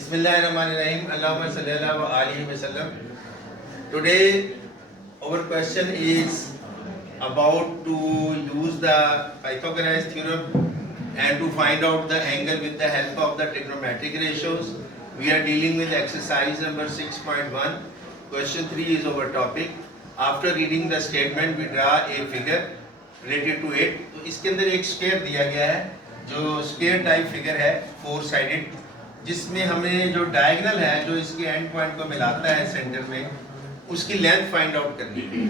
Bismillahirrahmanirrahim. Allahumma salli ala wa alihi wa sallam. Today our question is about to use the Pythagoras theorem and to find out the angle with the help of the trigonometric ratios. We are dealing with exercise number 6.1. Question 3 is our topic. After reading the statement we draw a figure related to it. तो इसके अंदर एक square दिया गया है जो square type figure है 4 sided, जिसमें हमें जो डायगोनल है जो इसके एंड पॉइंट को मिलाता है सेंटर में, उसकी लेंथ फाइंड आउट करनी है।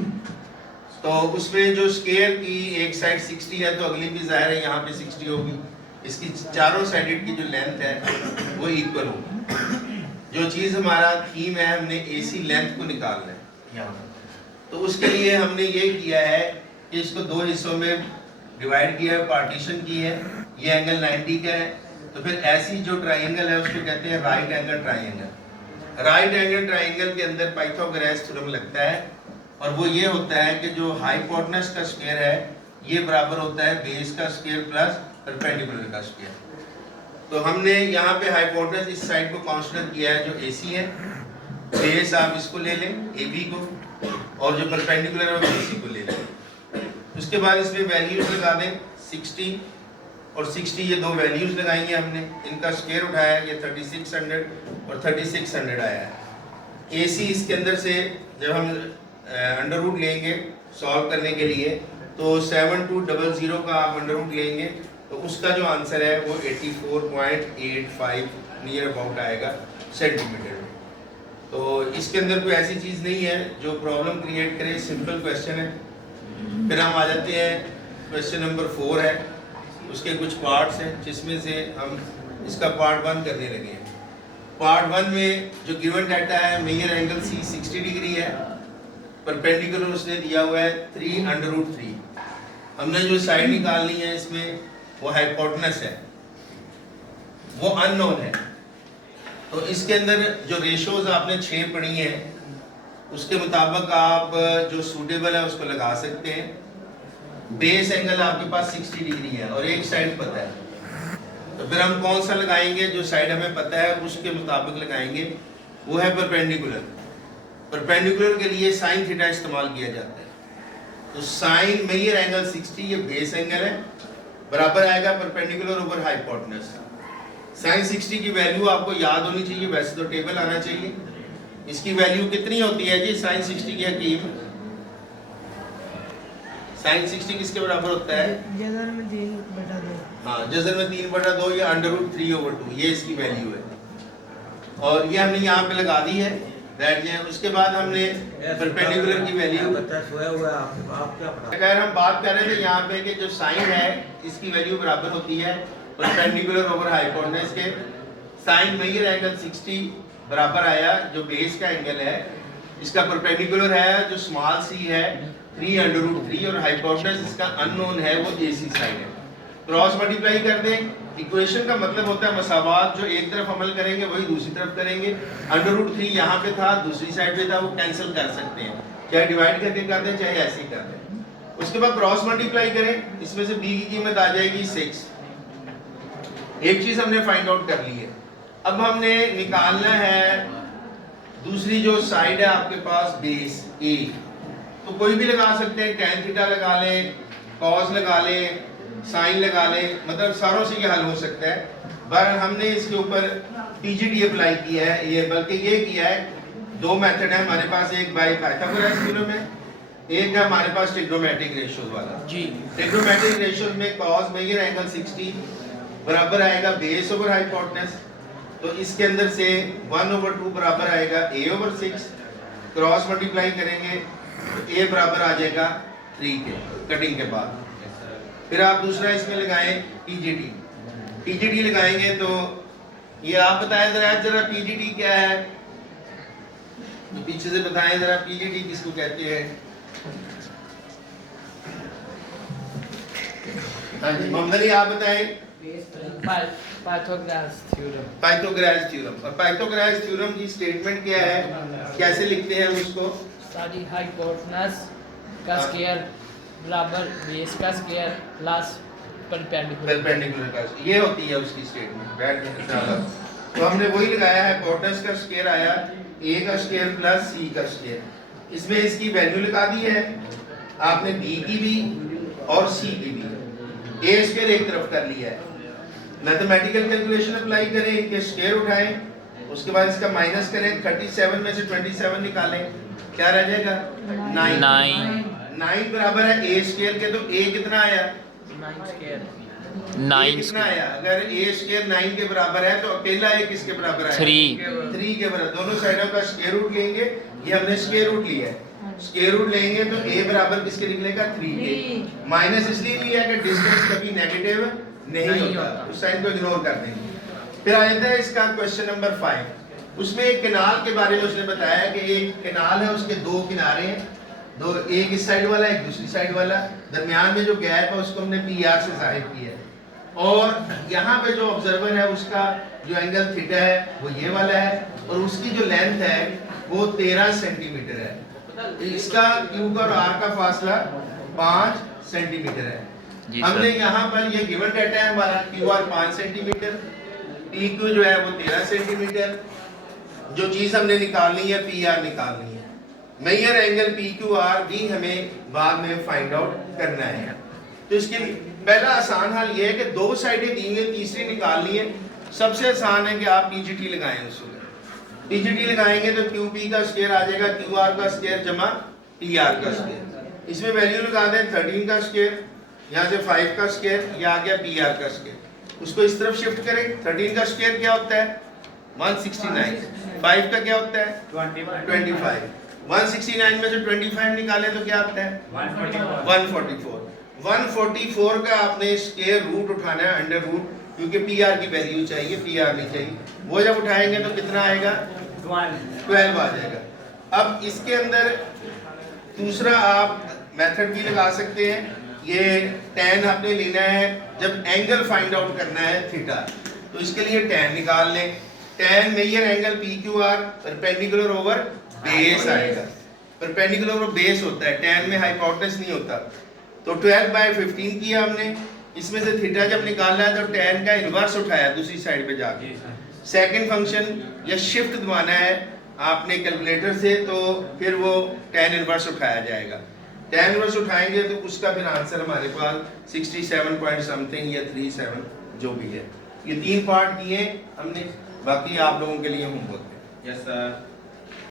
तो उसमें जो स्क्वायर की एक साइड 60 है तो अगली भी जाहिर है यहाँ पे 60 होगी। इसकी चारों साइडेड की जो लेंथ है वो इक्वल होगी। जो चीज़ हमारा थीम है, हमने एसी लेंथ को निकालना है यहाँ। तो उसके लिए हमने ये किया है कि इसको दो हिस्सों में डिवाइड किया है, पार्टीशन की है। ये एंगल 90 का है, तो फिर ऐसी जो ट्राइंगल है उसको कहते हैं right angle triangle. Right angle triangle के अंदर पाइथागोरस थ्योरम लगता है और वो ये होता है कि जो हाइपोटेनस का स्क्वायर है ये बराबर होता है बेस का स्क्वायर प्लस परपेंडिकुलर का स्क्वायर। तो हमने यहाँ पे हाइपोटेनस इस साइड को कांस्टेंट किया है जो AC है, बेस आप इसको ले लें AB को, और जो परपेंडिकुलर है वो BC को ले लें। उसके बाद इसमें वैल्यूज लगा दें 60 और 60, ये दो वैल्यूज लगाएंगे हमने। इनका स्क्वायर उठाया, ये 3600 और 3600 आया है। AC इसके अंदर से जब हम अंडर रूट लेंगे सॉल्व करने के लिए तो 7200 का आप अंडर रूट लेंगे तो उसका जो आंसर है वो 84.85 नियर अबाउट आएगा सेंटीमीटर में। तो इसके अंदर कोई ऐसी चीज़ नहीं है जो प्रॉब्लम क्रिएट करे, सिंपल क्वेश्चन है। फिर हम आ जाते हैं क्वेश्चन नंबर 4 है, उसके कुछ पार्ट्स हैं जिसमें से हम इसका पार्ट 1 करने लगे हैं। पार्ट 1 में जो गिवन डाटा है, मेजर एंगल C 60 डिग्री है, परपेंडिकुलर उसने दिया हुआ है 3√3। हमने जो साइड निकालनी है इसमें वो हाइपोटेनस है, वो अननोन है। तो इसके अंदर जो रेशोज आपने 6 पढ़ी हैं उसके मुताबिक आप जो सूटेबल है उसको लगा सकते हैं। बेस एंगल आपके पास 60 डिग्री है और एक साइड पता है, तो फिर हम कौन सा लगाएंगे? जो साइड हमें पता है उसके मुताबिक लगाएंगे, वो है परपेंडिकुलर। परपेंडिकुलर के लिए साइन थीटा इस्तेमाल किया जाता है। तो साइन मेजर एंगल 60, ये बेस एंगल है, बराबर आएगा परपेंडिकुलर ओवर हाइपोटेनस। साइन 60 की वैल्यू आपको याद होनी चाहिए, वैसे तो टेबल आना चाहिए। इसकी वैल्यू कितनी होती है जी साइन 60 की हकीम? साइन 60 किसके बराबर होता है? जज़र में 3/2। हाँ, जज़र में 3/2 या √3/2, ये इसकी वैल्यू है। और ये हमने यहाँ पे लगा दी है, बैठ जाए। उसके बाद हमने परपेंडिकुलर की वैल्यू, अगर हम बात कर रहे थे यहाँ पे कि जो साइन है इसकी वैल्यू बराबर होती है परपेंडिकुलर ओवर हाइपोटेनस के। साइन मेजर एंगल 60 बराबर आया जो बेस का एंगल है, इसका परपेंडिकुलर है जो स्मॉल c है 3√3 और हाइपोटेनस इसका अननोन है वो AC साइड है। क्रॉस मल्टीप्लाई कर दें। इक्वेशन का मतलब होता है मसावात, जो एक तरफ अमल करेंगे वही दूसरी तरफ करेंगे। √3 यहाँ पे था, दूसरी साइड पे था, वो कैंसिल कर सकते हैं, चाहे डिवाइड करके कर दें चाहे ऐसे ही कर दें। उसके बाद क्रॉस मल्टीप्लाई करें, इसमें से b की कीमत आ जाएगी 6। एक चीज हमने फाइंड आउट कर ली है। अब हमने निकालना है दूसरी जो साइड है आपके पास बेस A। तो कोई भी लगा सकते हैं, tan थीटा लगा लें, cos लगा लें, साइन लगा लें, मतलब सारों से ये हल हो सकता है। पर हमने इसके ऊपर TGT अप्लाई किया है, ये बल्कि ये किया है। दो मेथड है हमारे पास, एक बाय पाइथागोरस थ्योरम है, एक है हमारे पास ट्रिग्नोमेट्रिक रेशियोज वाला जी। ट्रिग्नोमेट्रिक रेशियोज में cos मेजर एंगल 60 बराबर आएगा बेस ओवर हाइपोटेनस। तो इसके अंदर से 1/2 बराबर आएगा A/6। क्रॉस मल्टीप्लाई करेंगे तो A बराबर आ जाएगा 3 के कटिंग के बाद। फिर आप दूसरा इसमें लगाएं TGT लगाएंगे तो ये आप बताएं जरा PGT क्या है? तो पीछे से बताएं जरा PGT किसको कहते हैं? हाँ जी मोहम्मद अली, आप बताएं। Pythagoras theorem. Pythagoras theorem. और पाइथागोरस थ्योरम की स्टेटमेंट क्या है, कैसे लिखते हैं उसको? सारी हाइपोटेनस का स्क्वायर बराबर बेस का स्क्वायर प्लस परपेंडिकुलर का, ये होती है उसकी स्टेटमेंट। बैठ के तो हमने वही लगाया है, हाइपोटेनस का स्क्वायर आया a का स्क्वायर प्लस c का स्क्वायर। इसमें इसकी वैल्यू लगा दी है आपने, b की भी और c की भी। a स्क्वायर एक तरफ कर लिया है, मैथमेटिकल कैलकुलेशन अप्लाई करें, इनके स्क्वायर उठाएं, उसके बाद इसका माइनस करें, 37 में से 27 निकालें, क्या रह जाएगा 9। 9 बराबर है a स्क्वायर के, तो a कितना आया 9 स्क्वायर, 9 कितना आया? अगर a स्क्वायर 9 के बराबर है तो अकेला a किसके बराबर है 3 के बराबर। दोनों साइडों का स्क्वायर रूट लेंगे, ये हमने स्क्वायर रूट लिया है, स्क्वायर रूट लेंगे तो a बराबर किसके निकलेगा 3 के। माइनस इसलिए लिया है कि डिस्टेंस कभी नेगेटिव नहीं होता, उस साइन को इग्नोर कर देंगे। फिर आ जाता है इसका क्वेश्चन नंबर 5। उसमें एक कैनाल के बारे में उसने बताया कि एक कैनाल है, उसके दो किनारे हैं, दो, एक इस साइड वाला एक दूसरी साइड वाला, दरमियान में जो गैप है उसको हमने PR से जाहिर किया है, और यहाँ पे जो ऑब्जर्वर है उसका जो एंगल थीटा है वो ये वाला है, और उसकी जो लेंथ है वो 13 सेंटीमीटर है। इसका Q का और R का फासला 5 सेंटीमीटर है। हमने यहाँ पर ये गिवन डाटा है हमारा, QR 5 सेंटीमीटर, PQ जो है वो 13 सेंटीमीटर। जो चीज हमने निकालनी है PR निकालनी है। मेजर एंगल PQR भी हमें बाद में फाइंड आउट करना है। तो इसके लिए पहला आसान हल ये है कि दो साइडें दी हुई, तीसरी निकालनी है। सबसे आसान है कि आप PGT लगाएं, उसमें PGT लगाएंगे तो QP का स्क्वायर आ जाएगा, QR का स्क्वायर जमा PR का स्क्वायर। इसमें वैल्यू लगा दें 13 का स्क्वायर, यहाँ से 5 का स्क्वायर, ये आ गया PR का स्क्वायर। उसको इस तरफ शिफ्ट करें, 13 का स्क्वायर क्या होता है 169, 5 का क्या होता है 25, 169 में से 25 निकाले तो क्या आता है 144। 144 का आपने स्क्वायर रूट उठाना है, अंडर रूट, क्योंकि PR की वैल्यू चाहिए, PR नहीं चाहिए। वो जब उठाएंगे तो कितना आएगा 12 आ जाएगा। अब इसके अंदर दूसरा आप मेथड भी लगा सकते हैं, ये tan आपने लेना है जब एंगल फाइंड आउट करना है थीटा, तो इसके लिए tan निकाल लें। tan measure angle PQR perpendicular over base आएगा, परपेंडिकुलर ओवर बेस होता है, tan में हाइपोटेनस नहीं होता। तो 12/15 किया हमने, इसमें से थीटा जब निकालना है तो tan का इन्वर्स उठाया दूसरी साइड पे जाके। सेकंड फंक्शन या शिफ्ट दबाना है आपने कैलकुलेटर से, तो फिर वो tan इन्वर्स उठाया जाएगा। tan इन्वर्स उठाएंगे तो उसका फिर आंसर हमारे पास 67 पॉइंट समथिंग या 37 जो भी है। ये 3 पार्ट किए हमने, बाकी आप लोगों के लिए होमवर्क है। Yes sir.